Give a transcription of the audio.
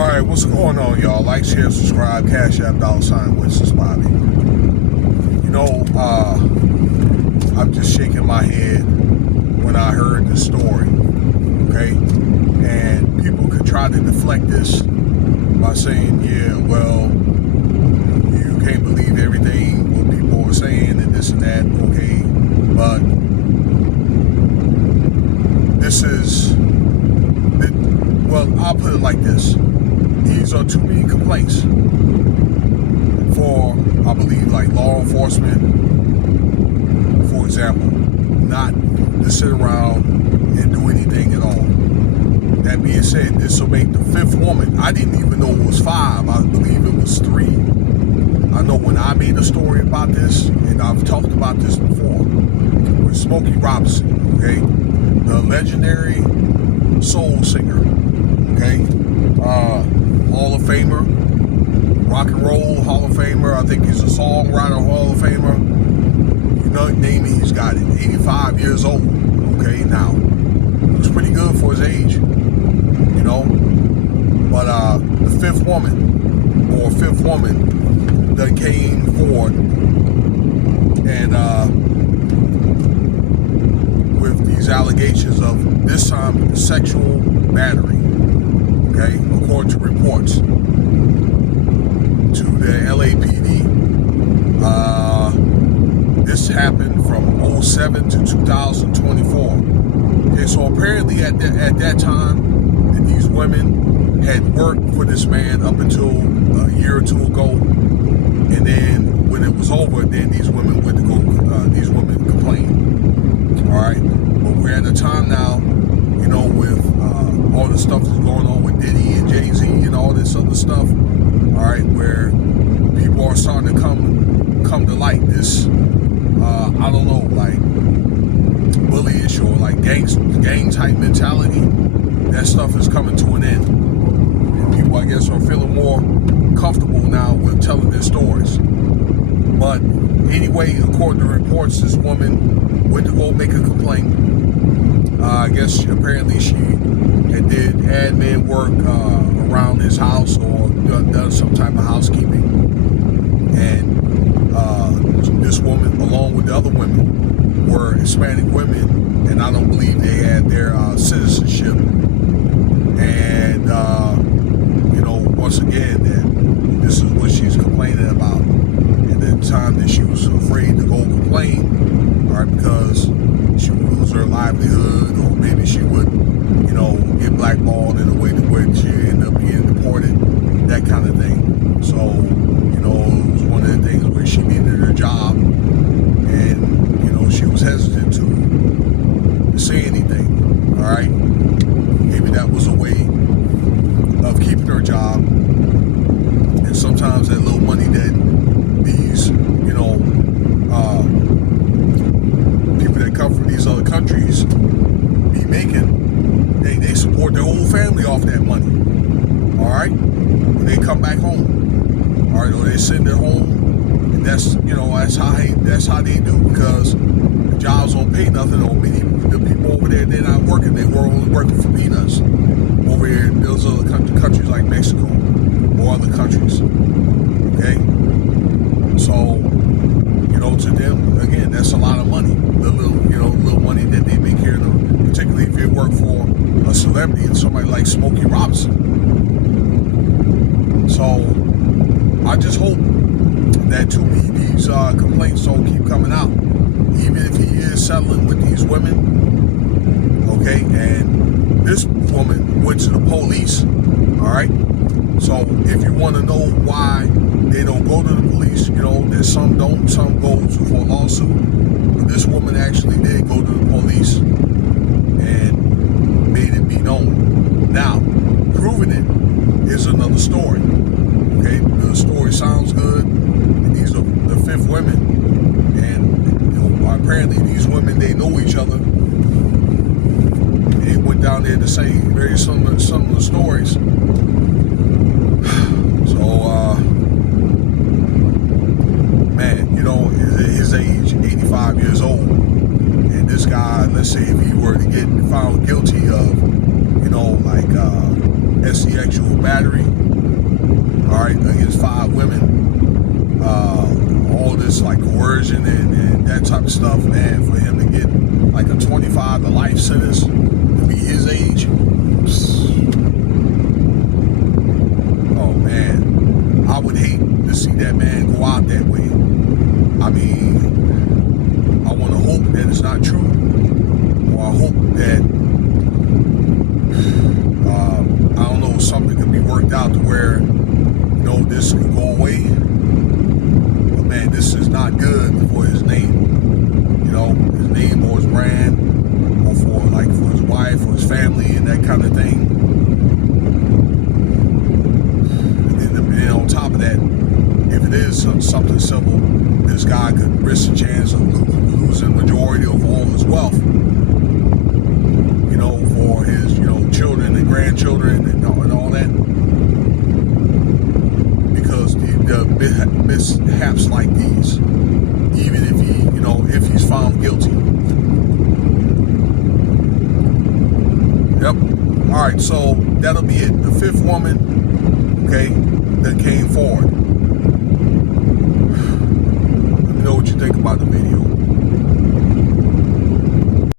Alright, what's going on, y'all? Like, share, subscribe, Cash App, $ Winston Bobby. I'm just shaking my head when I heard this story, okay? And people could try to deflect this by saying, yeah, well, you can't believe everything what people are saying and this and that, okay? But this is, well, I'll put it like this. These are too many complaints for, I believe, like law enforcement, for example, not to sit around and do anything at all. That being said, this will make the fifth woman. I didn't even know it was 5. I believe it was 3. I know when I made a story about this, and I've talked about this before, with Smokey Robinson, okay? The legendary soul singer, okay? Hall of Famer, rock and roll Hall of Famer. I think he's a songwriter Hall of Famer. You know, name it, he's got it. 85 years old, okay, now. Looks pretty good for his age, you know. But the fifth woman that came forward and with these allegations of this time sexual battery, okay, according to reports to the LAPD. This happened from 07 to 2024. Okay, so apparently at that time, these women had worked for this man up until a year or two ago, and then when it was over, then these women went to go. These women complained. All right, but we're at a time now, you know, with all the stuff that's going on with Diddy and Jay-Z and all this other stuff. All right, where people are starting to come to light. This, I don't know, like bullyish or like gang type mentality. That stuff is coming to an end. And people, I guess, are feeling more comfortable now with telling their stories. But anyway, according to reports, this woman went to go make a complaint. I guess apparently she did admin work around his house or done some type of housekeeping. And this woman, along with the other women, were Hispanic women, and I don't believe they had their citizenship. And, you know, once again, that this is what she's complaining about. And at the time that she was afraid to go complain, all right, because she would lose her livelihood, or maybe she would, you know, get blackballed in a way to where she end up being deported, that kind of thing. So, you know, it was one of the things where she needed her job, and, you know, she was hesitant to say anything, all right? Maybe that was a way of keeping her job, and sometimes that little money that these, you know, people that come from these other countries be making, they support their whole family off that money, all right? When they come back home, all right, or they send it home, and that's, you know, that's how they do, because the jobs don't pay nothing, or many the people over there, they're not working, they were only working for peanuts over here in those other countries like Mexico or other countries, okay? So, you know, to them, again, that's a lot of money, the little money that they make here, particularly if you work for a celebrity and somebody like Smokey Robinson. So, I just hope that to me these complaints don't keep coming out, even if he is settling with these women, okay? And this woman went to the police, all right? So if you want to know why they don't go to the police, you know, there's some don't, some go for a lawsuit. But this woman actually did go to the police and made it be known. Now, proving it is another story. Okay, the story sounds good. And these are the fifth women, and you know, apparently these women, they know each other. They went down there to say very similar stories. So, man, you know, his age, 85 years old, and this guy, let's say if he were to get found guilty of, you know, like aggravated battery, all right, against 5 women, all this like coercion and that type of stuff, man, for him to get like a 25 to life sentence to be his age. Oh man, I would hate to see that man go out that way. I mean, I want to hope that it's not true, or I hope that I don't know, something could be worked out to where, you know, this could go away. But man, this is not good for his name, you know, his name or his brand, or for his wife or his family and that kind of thing. And on top of that, if it is something civil, this guy could risk the chance of losing the majority of all his wealth, you know, for his, you know, children and grandchildren and all that, because the mishaps like these, even if he, you know, if he's found guilty. Yep. All right, so that'll be it. The 5th woman, okay, that came forward.